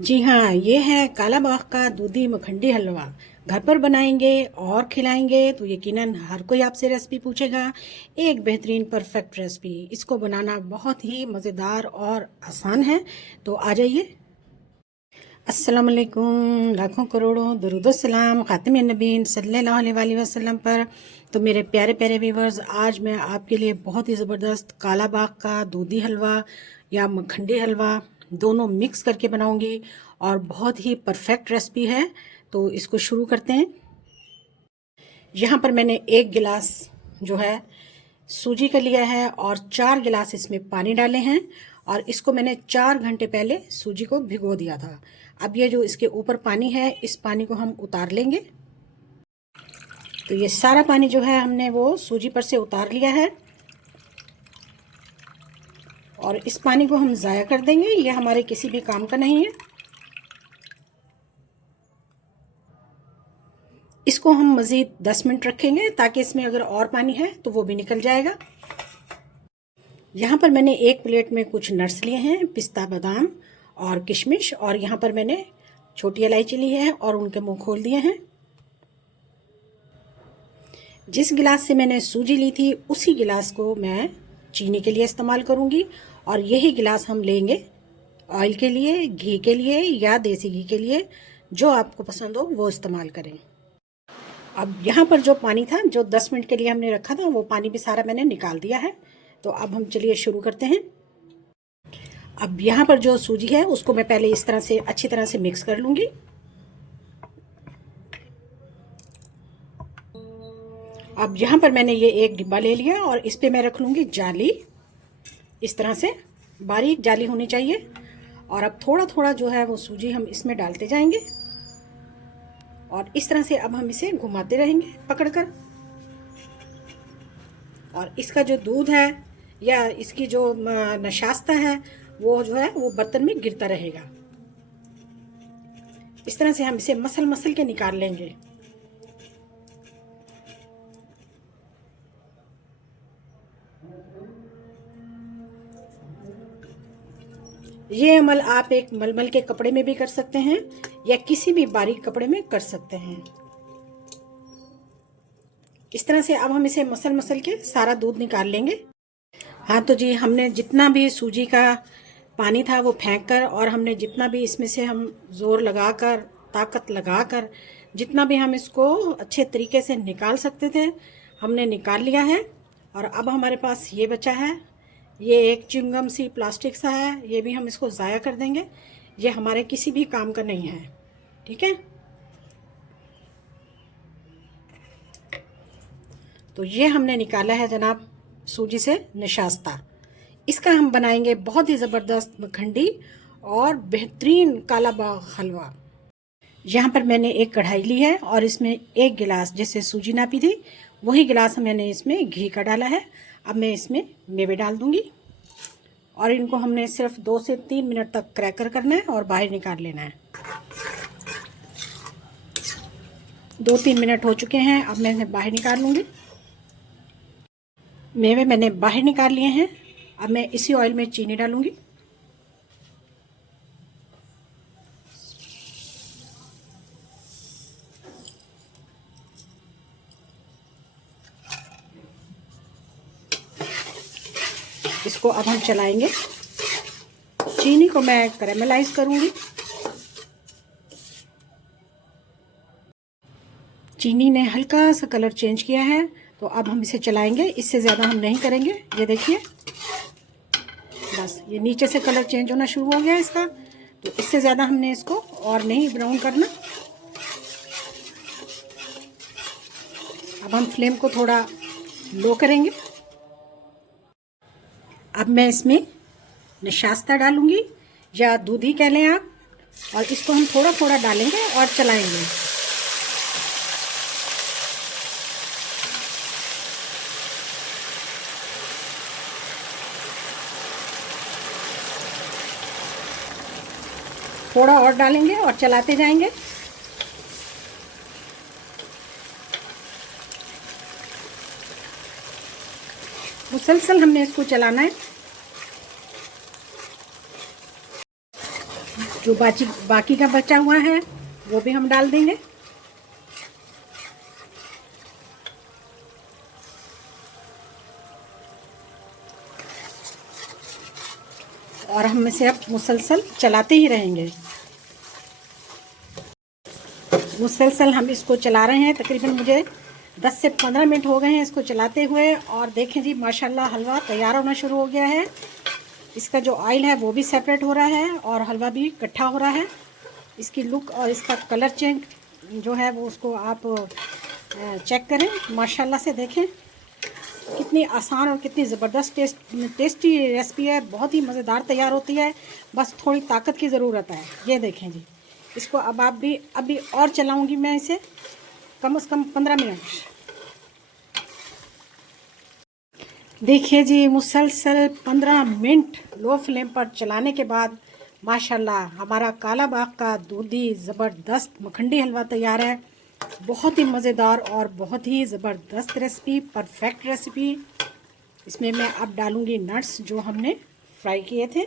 जी हाँ, ये है काला बाग का दूधी मखंडी हलवा। घर पर बनाएंगे और खिलाएंगे तो यकीनन हर कोई आपसे रेसिपी पूछेगा। एक बेहतरीन परफेक्ट रेसिपी। इसको बनाना बहुत ही मज़ेदार और आसान है। तो आ जाइए। अस्सलाम वालेकुम, लाखों करोड़ों दरूदो सलाम ख़ातिम नबीन सल्लल्लाहु अलैहि वसल्लम पर। तो मेरे प्यारे प्यारे व्यूवर्स, आज मैं आपके लिए बहुत ही ज़बरदस्त काला बाग का दूधी हलवा या मखंडी हलवा दोनों मिक्स करके बनाऊंगी और बहुत ही परफेक्ट रेसिपी है। तो इसको शुरू करते हैं। यहाँ पर मैंने 1 गिलास जो है सूजी का लिया है और 4 गिलास इसमें पानी डाले हैं और इसको मैंने 4 घंटे पहले सूजी को भिगो दिया था। अब ये जो इसके ऊपर पानी है, इस पानी को हम उतार लेंगे। तो ये सारा पानी जो है हमने वो सूजी पर से उतार लिया है और इस पानी को हम ज़ाया कर देंगे। ये हमारे किसी भी काम का नहीं है। इसको हम मज़ीद 10 मिनट रखेंगे ताकि इसमें अगर और पानी है तो वो भी निकल जाएगा। यहाँ पर मैंने एक प्लेट में कुछ नट्स लिए हैं, पिस्ता, बादाम और किशमिश, और यहाँ पर मैंने छोटी इलायची ली है और उनके मुंह खोल दिए हैं। जिस गिलास से मैंने सूजी ली थी उसी गिलास को मैं चीनी के लिए इस्तेमाल करूँगी और यही गिलास हम लेंगे ऑयल के लिए, घी के लिए या देसी घी के लिए, जो आपको पसंद हो वो इस्तेमाल करें। अब यहाँ पर जो पानी था, जो 10 मिनट के लिए हमने रखा था, वो पानी भी सारा मैंने निकाल दिया है। तो अब हम चलिए शुरू करते हैं। अब यहाँ पर जो सूजी है उसको मैं पहले इस तरह से अच्छी तरह से मिक्स कर लूँगी। अब यहाँ पर मैंने ये एक डिब्बा ले लिया और इस पे मैं रख लूँगी जाली। इस तरह से बारीक जाली होनी चाहिए। और अब थोड़ा थोड़ा जो है वो सूजी हम इसमें डालते जाएंगे और इस तरह से अब हम इसे घुमाते रहेंगे पकड़कर। और इसका जो दूध है या इसकी जो नशास्ता है वो जो है वो बर्तन में गिरता रहेगा। इस तरह से हम इसे मसल मसल के निकाल लेंगे। ये अमल आप एक मलमल के कपड़े में भी कर सकते हैं या किसी भी बारीक कपड़े में कर सकते हैं। इस तरह से अब हम इसे मसल मसल के सारा दूध निकाल लेंगे। हाँ तो जी, हमने जितना भी सूजी का पानी था वो फेंक कर और हमने जितना भी इसमें से हम जोर लगाकर, ताकत लगाकर जितना भी हम इसको अच्छे तरीके से निकाल सकते थे, हमने निकाल लिया है। और अब हमारे पास ये बचा है, ये एक च्युइंगम सी प्लास्टिक सा है, ये भी हम इसको ज़ाया कर देंगे। ये हमारे किसी भी काम का नहीं है, ठीक है। तो ये हमने निकाला है जनाब सूजी से निशास्ता। इसका हम बनाएंगे बहुत ही ज़बरदस्त मखंडी और बेहतरीन काला बाग हलवा। यहाँ पर मैंने एक कढ़ाई ली है और इसमें 1 गिलास जैसे सूजी नापी थी वही गिलास मैंने इसमें घी का डाला है। अब मैं इसमें मेवे डाल दूँगी और इनको हमने सिर्फ 2 से 3 मिनट तक क्रैकर करना है और बाहर निकाल लेना है। 2-3 मिनट हो चुके हैं, अब मैं इन्हें बाहर निकाल लूँगी। मेवे मैंने बाहर निकाल लिए हैं। अब मैं इसी ऑयल में चीनी डालूँगी। इसको अब हम चलाएंगे। चीनी को मैं कैरेमलाइज करूँगी। चीनी ने हल्का सा कलर चेंज किया है तो अब हम इसे चलाएंगे। इससे ज़्यादा हम नहीं करेंगे। ये देखिए, बस ये नीचे से कलर चेंज होना शुरू हो गया इसका। तो इससे ज़्यादा हमने इसको और नहीं ब्राउन करना। अब हम फ्लेम को थोड़ा लो करेंगे। अब मैं इसमें निशास्ता डालूंगी या दूधी कह लें आप, और इसको हम थोड़ा थोड़ा डालेंगे और चलाएंगे। थोड़ा और डालेंगे और चलाते जाएंगे। मुसलसल हमने इसको चलाना है। जो बाकी का बचा हुआ है वो भी हम डाल देंगे। और हम इसे अब मुसलसल चलाते ही रहेंगे। मुसलसल हम इसको चला रहे हैं। तकरीबन मुझे 10 से 15 मिनट हो गए हैं इसको चलाते हुए। और देखें जी, माशाल्लाह हलवा तैयार होना शुरू हो गया है। इसका जो ऑयल है वो भी सेपरेट हो रहा है और हलवा भी इकट्ठा हो रहा है। इसकी लुक और इसका कलर चेंज जो है वो उसको आप चेक करें। माशाल्लाह से देखें कितनी आसान और कितनी ज़बरदस्त टेस्टी रेसिपी है। बहुत ही मज़ेदार तैयार होती है, बस थोड़ी ताकत की ज़रूरत है। ये देखें जी, इसको अब आप भी अभी और चलाऊंगी मैं इसे कम से कम 15 मिनट। देखिए जी, मुसलसल 15 मिनट लो फ्लेम पर चलाने के बाद माशाल्लाह हमारा काला बाग का दूधी ज़बरदस्त मखंडी हलवा तैयार है। बहुत ही मज़ेदार और बहुत ही ज़बरदस्त रेसिपी, परफेक्ट रेसिपी। इसमें मैं अब डालूंगी नट्स जो हमने फ्राई किए थे।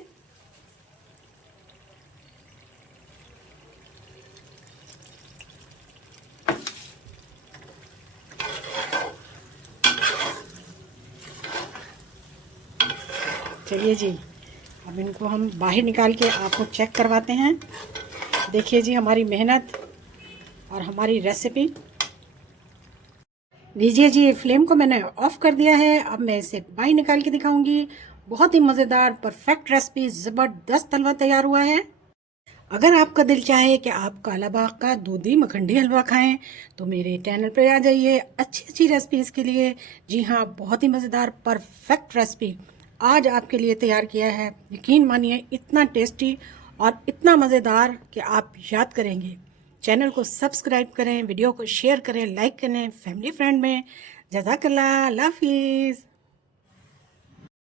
चलिए जी, अब इनको हम बाहर निकाल के आपको चेक करवाते हैं। देखिए जी हमारी मेहनत और हमारी रेसिपी। लीजिए जी, फ्लेम को मैंने ऑफ कर दिया है। अब मैं इसे बाहर निकाल के दिखाऊंगी। बहुत ही मज़ेदार परफेक्ट रेसिपी, ज़बरदस्त हलवा तैयार हुआ है। अगर आपका दिल चाहे कि आप काला बाग का दूधी मखंडी हलवा खाएं तो मेरे चैनल पर आ जाइए अच्छी अच्छी रेसिपीज़ के लिए। जी हाँ, बहुत ही मज़ेदार परफेक्ट रेसिपी आज आपके लिए तैयार किया है। यकीन मानिए इतना टेस्टी और इतना मज़ेदार कि आप याद करेंगे। चैनल को सब्सक्राइब करें, वीडियो को शेयर करें, लाइक करें फैमिली फ्रेंड में। जज़ाकल्लाह, अल्लाह हाफिज़।